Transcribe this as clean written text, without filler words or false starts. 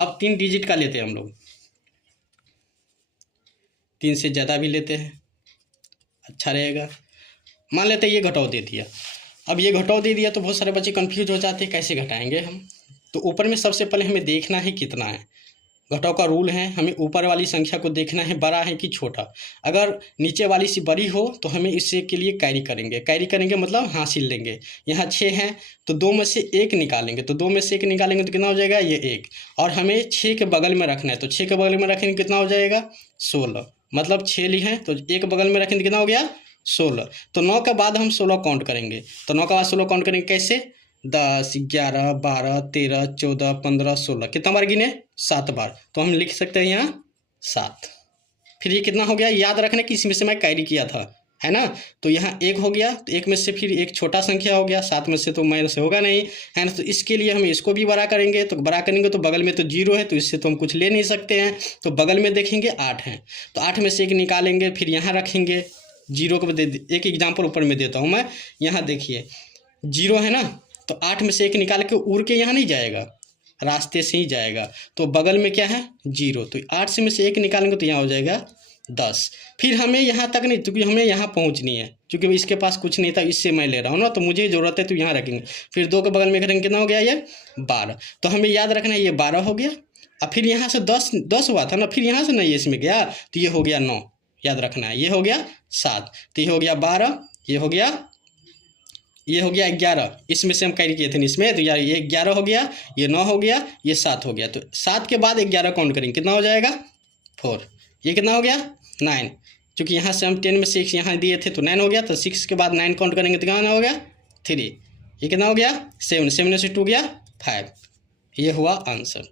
अब 3 डिजिट का लेते हैं हम लोग, 3 से ज़्यादा भी लेते हैं, अच्छा रहेगा। मान लेते हैं ये घटाव दे दिया। अब ये घटाव दे दिया तो बहुत सारे बच्चे कंफ्यूज हो जाते हैं कैसे घटाएंगे हम। तो ऊपर में सबसे पहले हमें देखना है कितना है। घटाव का रूल है, हमें ऊपर वाली संख्या को देखना है बड़ा है कि छोटा। अगर नीचे वाली से बड़ी हो तो हमें इससे के लिए कैरी करेंगे मतलब हासिल लेंगे। यहाँ 6 है तो 2 में से 1 निकालेंगे, तो 2 में से 1 निकालेंगे तो कितना हो जाएगा, ये 1। और हमें 6 के बगल में रखना है, तो 6 के बगल में रखेंगे कितना हो जाएगा, 16। मतलब 6 ली हैं तो 1 बगल में रखेंगे कितना हो गया, 16। तो 9 के बाद हम 16 काउंट करेंगे। तो 9 के बाद 16 काउंट करेंगे कैसे, 10, 11, 12, 13, 14, 15, 16। कितना बार गिने, 7 बार। तो हम लिख सकते हैं यहाँ 7। फिर ये कितना हो गया, याद रखना कि इसमें से मैं कैरी किया था, है ना। तो यहाँ 1 हो गया, तो 1 में से फिर एक छोटा संख्या हो गया, 7 में से तो माइनस होगा नहीं, है ना। तो इसके लिए हम इसको भी बड़ा करेंगे, तो बड़ा करेंगे तो बगल में तो 0 है तो इससे तो हम कुछ ले नहीं सकते हैं। तो बगल में देखेंगे 8 है, तो 8 में से 1 निकालेंगे, फिर यहाँ रखेंगे 0 को। एक एग्जाम्पल ऊपर में देता हूँ मैं। यहाँ देखिए 0 है ना, तो 8 में से 1 निकाल के उड़ के यहाँ नहीं जाएगा, रास्ते से ही जाएगा। तो बगल में क्या है, 0। तो 8 में से 1 निकालेंगे तो यहाँ हो जाएगा 10। फिर हमें यहाँ तक नहीं, क्योंकि हमें यहाँ पहुँचनी है, क्योंकि इसके पास कुछ नहीं था, इससे मैं ले रहा हूँ ना, तो मुझे ज़रूरत है तो यहाँ रखेंगे। फिर 2 के बगल में करेंगे कितना हो गया, ये 12। तो हमें याद रखना है ये 12 हो गया। अब फिर यहाँ से 10 हुआ था ना, फिर यहाँ से नहीं इसमें गया तो ये हो गया 9, याद रखना है। ये हो गया 7, तो ये हो गया 12, ये हो गया 11। इसमें से हम कैरी किए थे इसमें, तो यार ये 11 हो गया, ये 9 हो गया, ये 7 हो गया। तो 7 के बाद 11 काउंट करेंगे, कितना हो जाएगा, 4। ये कितना हो गया, 9। क्योंकि यहाँ से हम 10 में 6 यहाँ दिए थे तो 9 हो गया। तो 6 के बाद 9 काउंट करेंगे तो कितना हो गया, 3। ये कितना हो गया, 7। 7 में से 2 गया 5। ये हुआ आंसर।